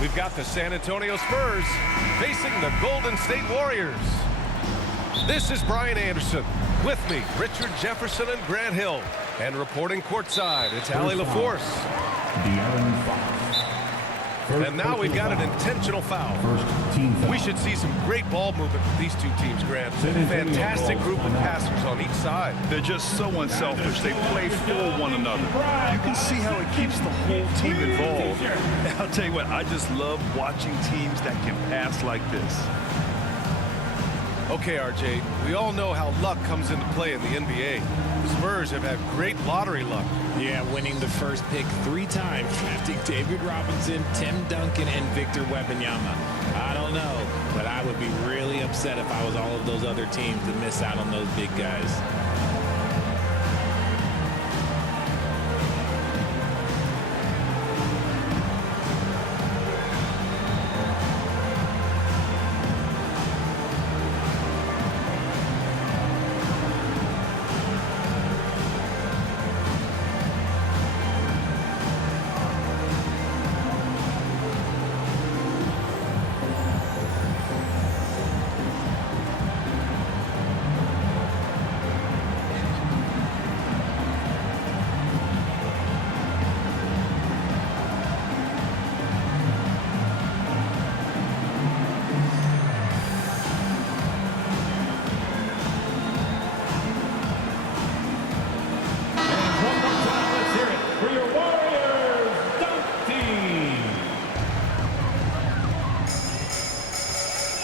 We've got the San Antonio Spurs facing the Golden State Warriors. This is Brian Anderson. With me, Richard Jefferson and Grant Hill. And reporting courtside, it's Allie LaForce. And now we've got an intentional foul. We should see some great ball movement with these two teams, Grant. Fantastic group of passers on each side. They're just so unselfish. They play for one another. You can see how it keeps the whole team involved. And I'll tell you what, I just love watching teams that can pass like this. Okay, RJ, we all know how luck comes into play in the NBA. The Spurs have had great lottery luck. Yeah, winning the first pick 3 times, drafting David Robinson, Tim Duncan, and Victor Wembanyama. I don't know, but I would be really upset if I was all of those other teams to miss out on those big guys.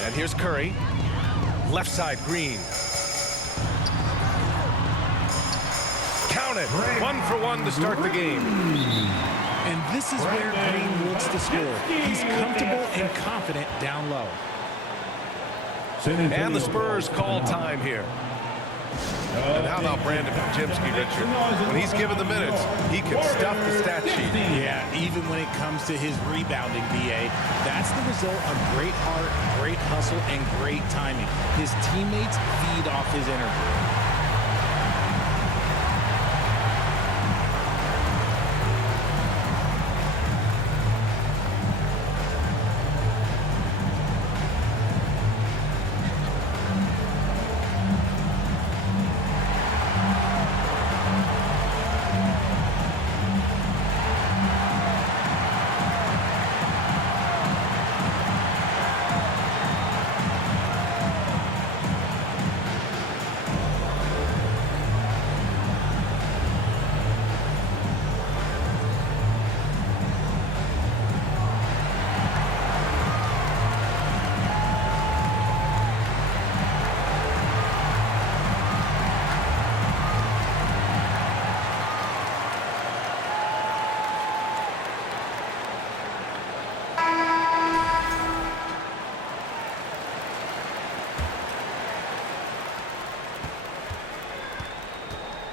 And here's Curry. Left side, Green. Count it. 1 for 1 to start the game. And this is where Green looks to score. He's comfortable and confident down low. And the Spurs call time here. And how about Brandon Podziemski, Richard? When he's given the minutes, he can stuff the stat sheet. Yeah, even when it comes to his rebounding, BA, that's the result of great heart, great hustle, and great timing. His teammates feed off his energy.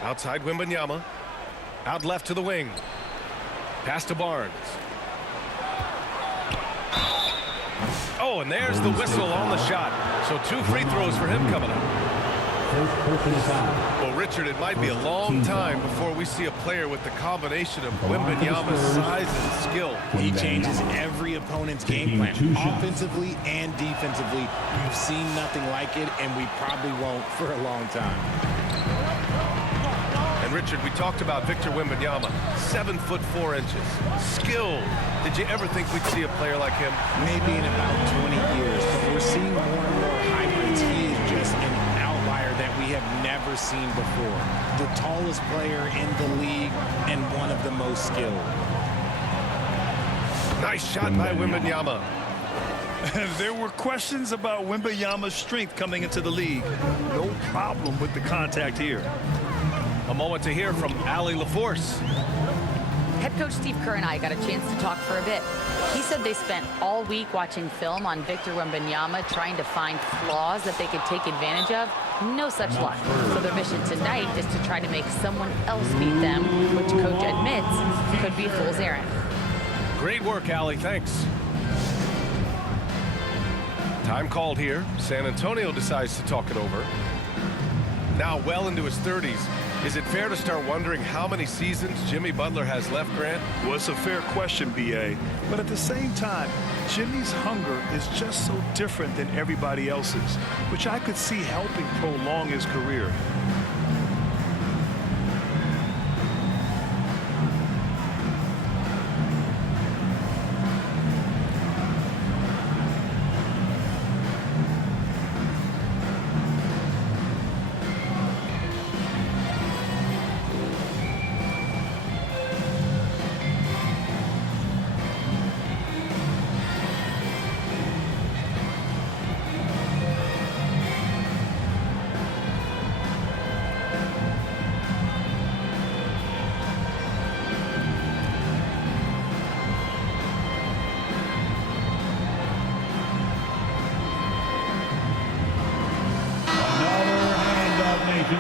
Outside Wembanyama. Out left to the wing. Pass to Barnes. Oh, and there's the whistle on the shot. So 2 free throws for him coming up. Well, Richard, it might be a long time before we see a player with the combination of Wembanyama's size and skill. He changes every opponent's game plan, offensively and defensively. You've seen nothing like it, and we probably won't for a long time. And Richard, we talked about Victor Wembanyama, 7'4". Skilled. Did you ever think we'd see a player like him? Maybe in about 20 years, but we're seeing more and more hybrids. He is just an outlier that we have never seen before. The tallest player in the league and one of the most skilled. Nice shot by Wembanyama. There were questions about Wembanyama's strength coming into the league. No problem with the contact here. A moment to hear from Allie LaForce. Head coach Steve Kerr and I got a chance to talk for a bit. He said they spent all week watching film on Victor Wembanyama, trying to find flaws that they could take advantage of. No such luck. So their mission tonight is to try to make someone else beat them, which coach admits could be a fool's errand. Great work, Allie. Thanks. Time called here. San Antonio decides to talk it over. Now well into his 30s. Is it fair to start wondering how many seasons Jimmy Butler has left, Grant? Well, it's a fair question, B.A. But at the same time, Jimmy's hunger is just so different than everybody else's, which I could see helping prolong his career.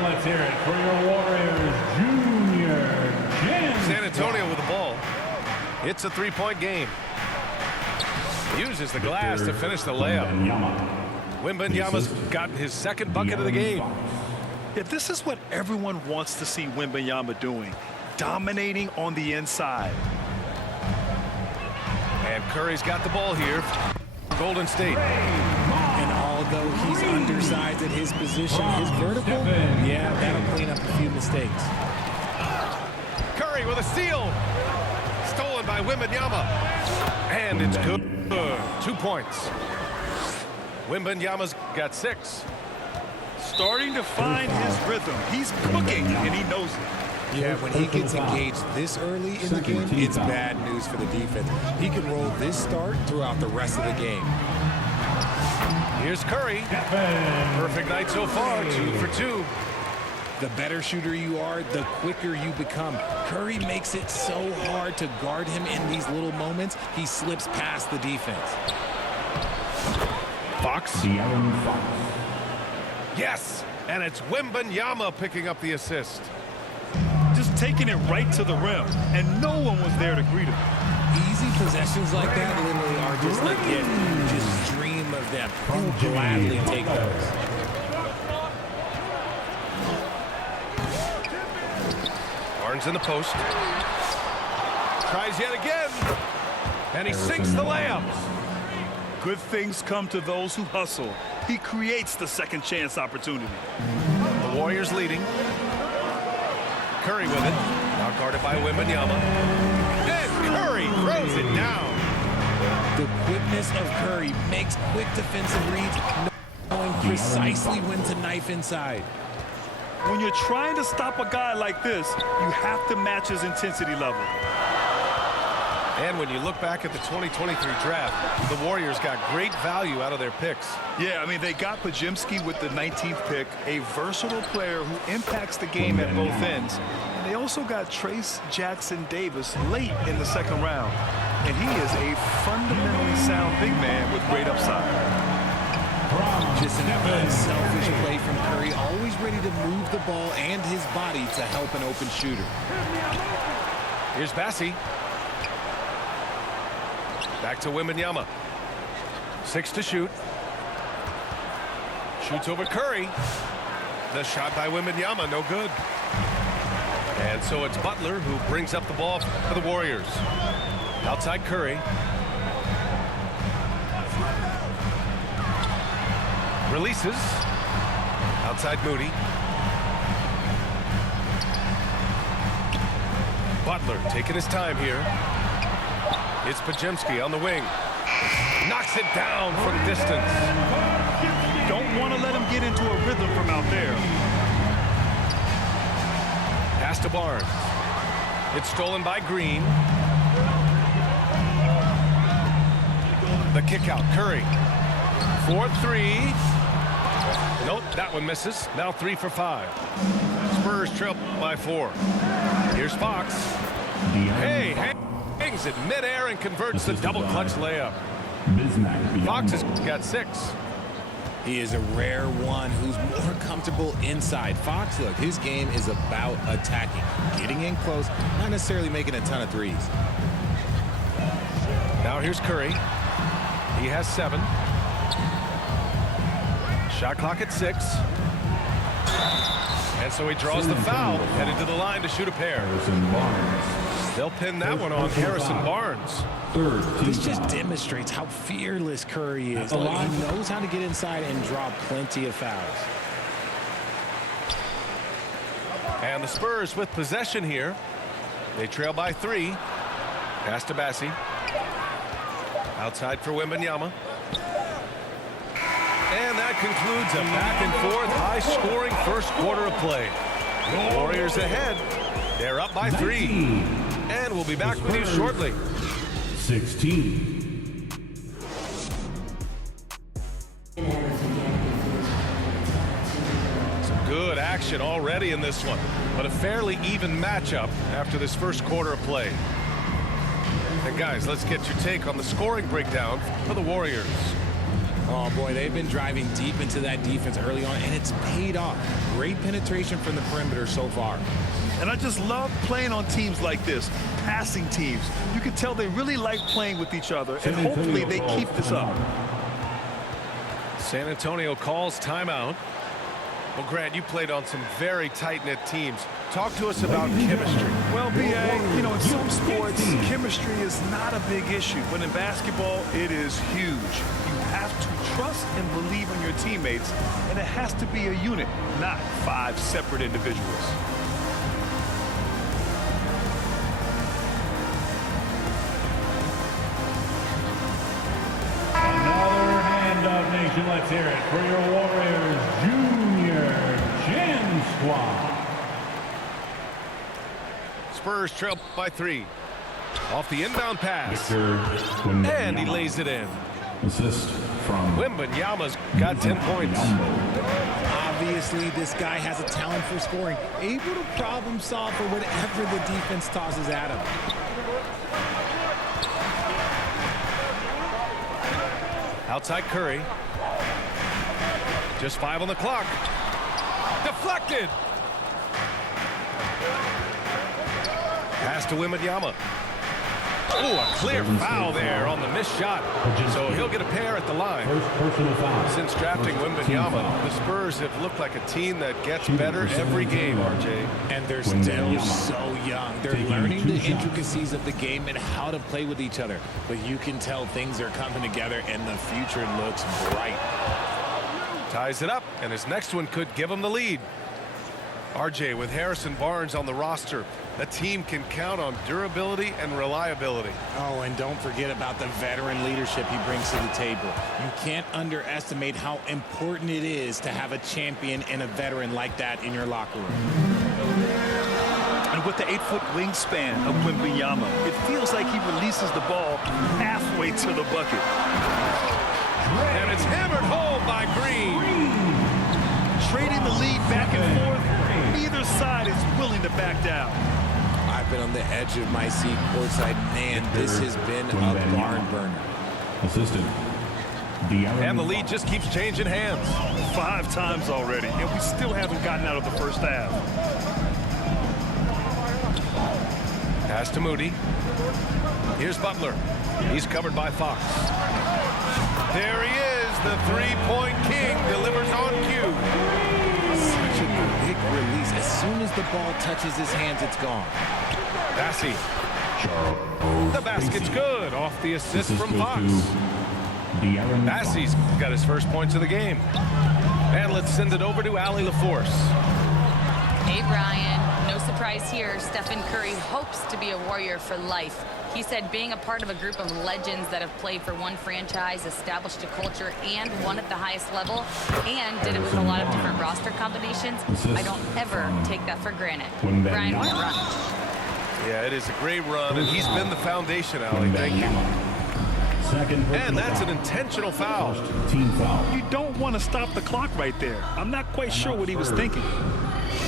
Let's hear it for your Warriors, Junior Jim. San Antonio with the ball. It's a three-point game. Uses the glass to finish the layup. Wembanyama's gotten his second bucket of the game. Yeah, this is what everyone wants to see Wembanyama doing, dominating on the inside. And Curry's got the ball here. Golden State. And although he's undersized at his position, his vertical, yeah, that'll clean up a few mistakes. Curry with a steal. Stolen by Wembanyama. And it's good. 2 points. Wembanyama's got 6. Starting to find his rhythm. He's cooking, and he knows it. Yeah, when he gets engaged this early in the game, it's bad news for the defense. He can roll this start throughout the rest of the game. Here's Curry. Perfect night so far, 2 for 2. The better shooter you are, the quicker you become. Curry makes it so hard to guard him in these little moments. He slips past the defense. Fox. Yes, and it's Wembanyama picking up the assist. Just taking it right to the rim, and no one was there to greet him. Easy possessions like that literally are just like it. You just dream of them. You gladly take those. Barnes in the post. Tries yet again. And he sinks the layup. Good things come to those who hustle. He creates the second chance opportunity. The Warriors leading. Curry with it. Now guarded by Wembanyama. And Curry throws it down. The quickness of Curry makes quick defensive reads, knowing precisely when to knife inside. When you're trying to stop a guy like this, you have to match his intensity level. And when you look back at the 2023 draft, the Warriors got great value out of their picks. Yeah, I mean, they got Podziemski with the 19th pick, a versatile player who impacts the game at both ends. And they also got Trace Jackson Davis late in the second round. And he is a fundamentally sound big man with great upside. Just an unselfish play from Curry, always ready to move the ball and his body to help an open shooter. Here's Bassey. Back to Wembanyama. 6 to shoot. Shoots over Curry. The shot by Wembanyama, no good. And so it's Butler who brings up the ball for the Warriors. Outside Curry. Releases. Outside Moody. Butler taking his time here. It's Podziemski on the wing. Knocks it down from distance. Don't want to let him get into a rhythm from out there. Pass to Barnes. It's stolen by Green. The kick out. Curry. 4-3. Nope, that one misses. Now 3 for 5. Spurs trail by 4. Here's Fox. Hey, hangs it midair and converts the double clutch layup. Fox has got 6. He is a rare one who's more comfortable inside. Fox, look, his game is about attacking, getting in close, not necessarily making a ton of threes. Now here's Curry. He has 7. Shot clock at 6. And so he draws the foul, headed to the line to shoot a pair. Harrison Barnes. They'll pin that one on Harrison Barnes. Third team This just foul. demonstrates how fearless Curry is. A Like, lot. he knows how to get inside and draw plenty of fouls. And the Spurs with possession here. They trail by 3. Pass to Bassi. Outside for Wembanyama. And that concludes a back-and-forth, high-scoring first quarter of play. Warriors ahead. They're up by 3. 19. And we'll be back with you shortly. 16. Some good action already in this one, but a fairly even matchup after this first quarter of play. And guys, let's get your take on the scoring breakdown for the Warriors. Oh boy, they've been driving deep into that defense early on, and it's paid off. Great penetration from the perimeter so far. And I just love playing on teams like this, passing teams. You can tell they really like playing with each other, and hopefully they keep this up. San Antonio calls timeout. Well, Grant, you played on some very tight-knit teams. Talk to us about chemistry. Well, B.A., you know, in some sports, chemistry is not a big issue, but in basketball, it is huge. You have to trust and believe in your teammates, and it has to be a unit, not 5 separate individuals. Another hand up, nation. Let's hear it for your Warriors Junior Gen Squad. Spurs trail by 3. Off the inbound pass. Victor Wembanyama. And he lays it in. Assist from Wembanyama's got 10 points. Obviously, this guy has a talent for scoring, able to problem solve for whatever the defense tosses at him. Outside Curry. Just 5 on the clock. Deflected. Pass to Wembanyama. Oh, a clear foul there on the missed shot. So he'll get a pair at the line. First personal foul. Since drafting First team Wembanyama, foul. the Spurs have looked like a team that gets better every game, RJ. And they're Wembanyama. still so young. They're Taking learning 2 the shots. intricacies of the game and how to play with each other. But you can tell things are coming together, and the future looks bright. Ties it up, and his next one could give him the lead. RJ, with Harrison Barnes on the roster, a team can count on durability and reliability. Oh, and don't forget about the veteran leadership he brings to the table. You can't underestimate how important it is to have a champion and a veteran like that in your locker room. And with the 8-foot wingspan of Wembanyama, it feels like he releases the ball halfway to the bucket. And it's hammered home by Green. Trading the lead back and forth, neither side is willing to back down. I've been on the edge of my seat courtside. Man, this has been a barn burner. Assistant. De'Aaron And the lead just keeps changing hands. 5 times already, and we still haven't gotten out of the first half. Pass to Moody. Here's Butler. He's covered by Fox. There he is, the three-point king, delivers on cue. Such a quick release. As soon as the ball touches his hands, it's gone. Bassi. Charles The basket's Basie. good off the assist Assist from goes Fox. to De'Aaron Bassi's Fox. got his first points of the game. And let's send it over to Allie LaForce. Hey, Brian. No surprise here. Stephen Curry hopes to be a Warrior for life. He said being a part of a group of legends that have played for one franchise, established a culture, and won at the highest level, and did it with a lot of different roster combinations, I don't ever take that for granted. Brian, what a run. Yeah, it is a great run, and he's been the foundation, Allie. Thank you. Second personal And that's an foul. intentional foul. First team foul. You don't want to stop the clock right there. I'm not quite sure what he was thinking.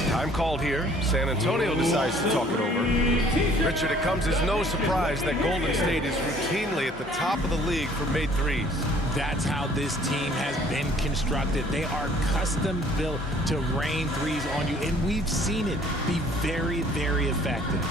Time called here. San Antonio decides to talk it over. Richard, it comes as no surprise that Golden State is routinely at the top of the league for made threes. That's how this team has been constructed. They are custom built to rain threes on you, and we've seen it be very, very effective.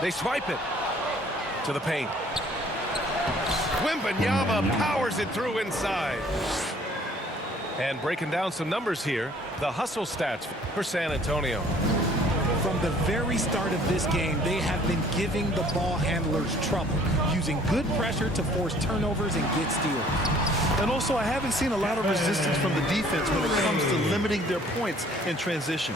They swipe it to the paint. Wembanyama powers it through inside. And breaking down some numbers here, the hustle stats for San Antonio. From the very start of this game, they have been giving the ball handlers trouble, using good pressure to force turnovers and get steals. And also, I haven't seen a lot of resistance from the defense when it comes to limiting their points in transition.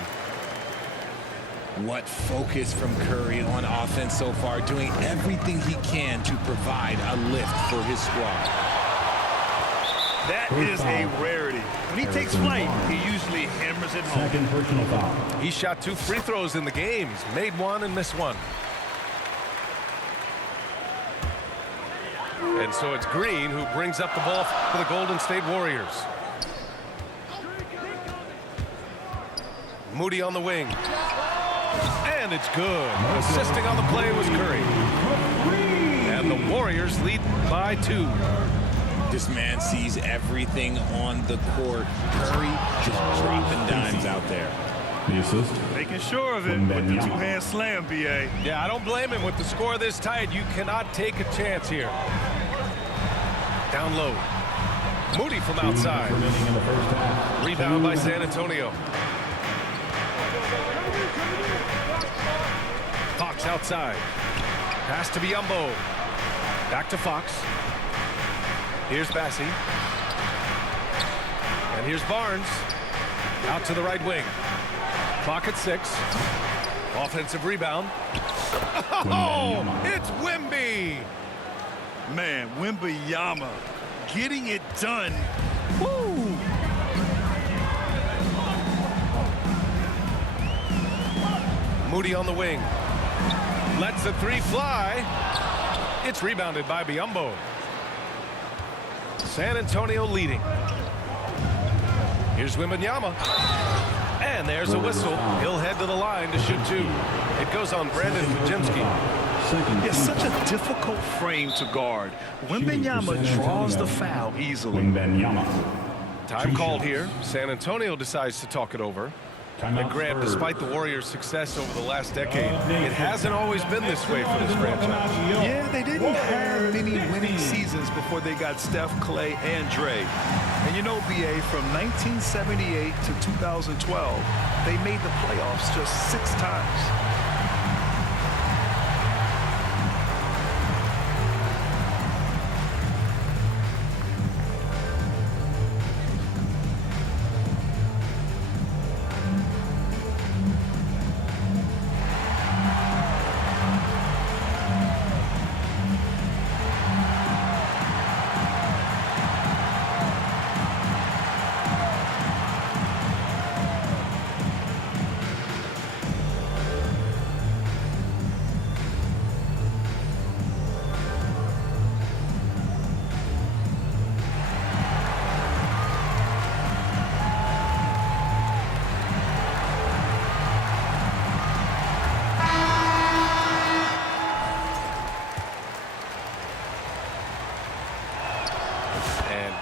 What focus from Curry on offense so far, doing everything he can to provide a lift for his squad. That is a rarity. When he takes flight, he usually hammers it home. Second personal foul. He shot 2 free throws in the games, made 1 and missed 1. And so it's Green who brings up the ball for the Golden State Warriors. Moody on the wing. And it's good. Assisting on the play was Curry. And the Warriors lead by 2. This man sees everything on the court. Curry just dropping dimes out there. The assist. Making sure of it with the two-hand slam, B.A. Yeah, I don't blame him. With the score this tight, you cannot take a chance here. Down low. Moody from outside. Remaining in the first half. Rebound by San Antonio. Fox outside. Pass to Biyombo. Back to Fox. Here's Bassie. And here's Barnes. Out to the right wing. Clock at 6. Offensive rebound. Oh, it's Wemby. Man, Wembanyama getting it done. Woo! Moody on the wing. Lets the 3 fly. It's rebounded by Biyombo. San Antonio leading. Here's Wembanyama. And there's a whistle. He'll head to the line to shoot 2. It goes on Brandon Podziemski. It's such a difficult frame to guard. Wembanyama draws the foul easily. Wembanyama. Time called here. San Antonio decides to talk it over. And Grant, despite the Warriors' success over the last decade, it hasn't always been this way for this franchise. Yeah, they didn't have many winning seasons before they got Steph, Clay, and Dre. And you know, B.A., from 1978 to 2012, they made the playoffs just 6 times.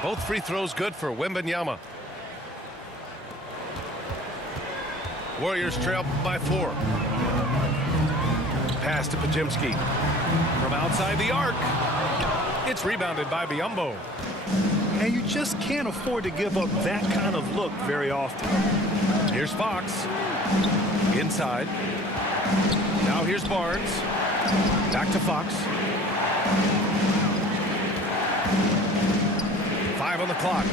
Both free throws good for Wembanyama. Warriors trail by 4. Pass to Podziemski. From outside the arc. It's rebounded by Biyombo. And you just can't afford to give up that kind of look very often. Here's Fox. Inside. Now here's Barnes. Back to Fox. 5 on the clock.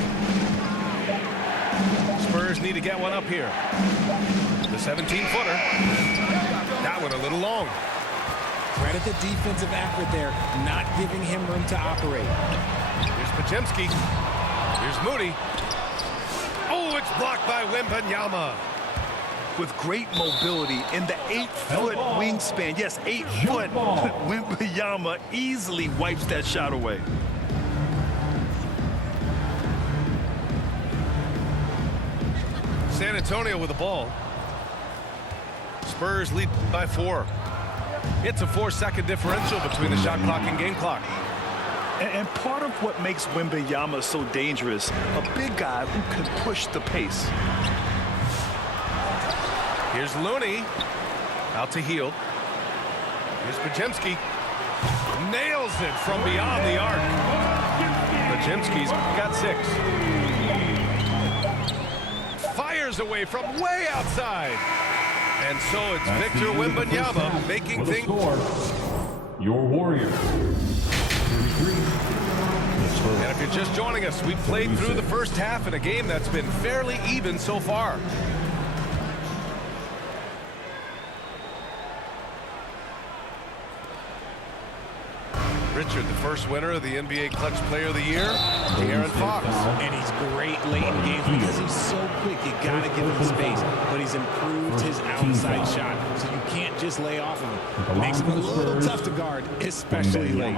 Spurs need to get one up here. The 17-footer. That one a little long. Credit the defensive effort there, not giving him room to operate. Here's Podziemski. Here's Moody. Oh, it's blocked by Wembanyama. With great mobility in the 8-foot wingspan. Yes, 8 foot. Wembanyama easily wipes that shot away. San Antonio with the ball. Spurs lead by 4. It's a 4-second differential between the shot clock and game clock. And part of what makes Wembanyama so dangerous, a big guy who can push the pace. Here's Looney. Out to Hield. Here's Podziemski. Nails it from beyond the arc. Podziemski's got 6. Fires away from way outside. And so it's That's Victor the end of the first Wembanyama half. making With a things. score, your Warriors 33. The Spurs. And if you're just joining us, we've played through the first half in a game that's been fairly even so far. Richard, the first winner of the NBA Clutch Player of the Year, De'Aaron Fox. And he's great late in games because he's so quick. You got to give him space. But he's improved his outside shot, so you can't just lay off of him. It makes him a little tough to guard, especially late.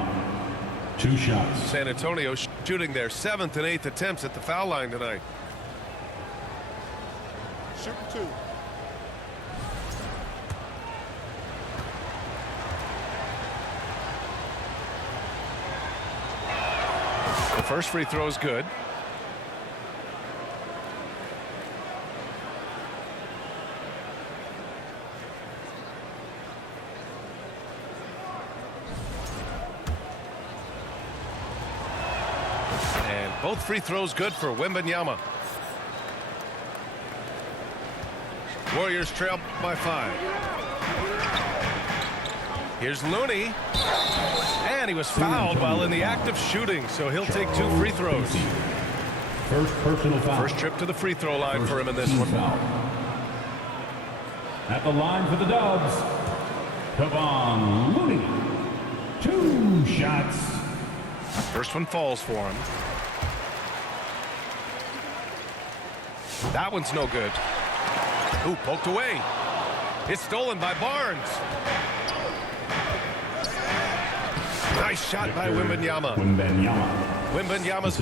2 shots. San Antonio shooting their 7th and 8th attempts at the foul line tonight. Shoot 2. The first free throw is good. And both free throws good for Wembanyama. Warriors trail by 5. Here's Looney. And he was fouled while in the act of shooting, so he'll take 2 free throws. First personal foul. First trip to the free throw line for him in this one. Foul. At the line for the Dubs, Kevon Looney. 2 shots. First one falls for him. That one's no good. Ooh, poked away. It's stolen by Barnes. Nice shot by Wembanyama. Wembanyama. Wembanyama's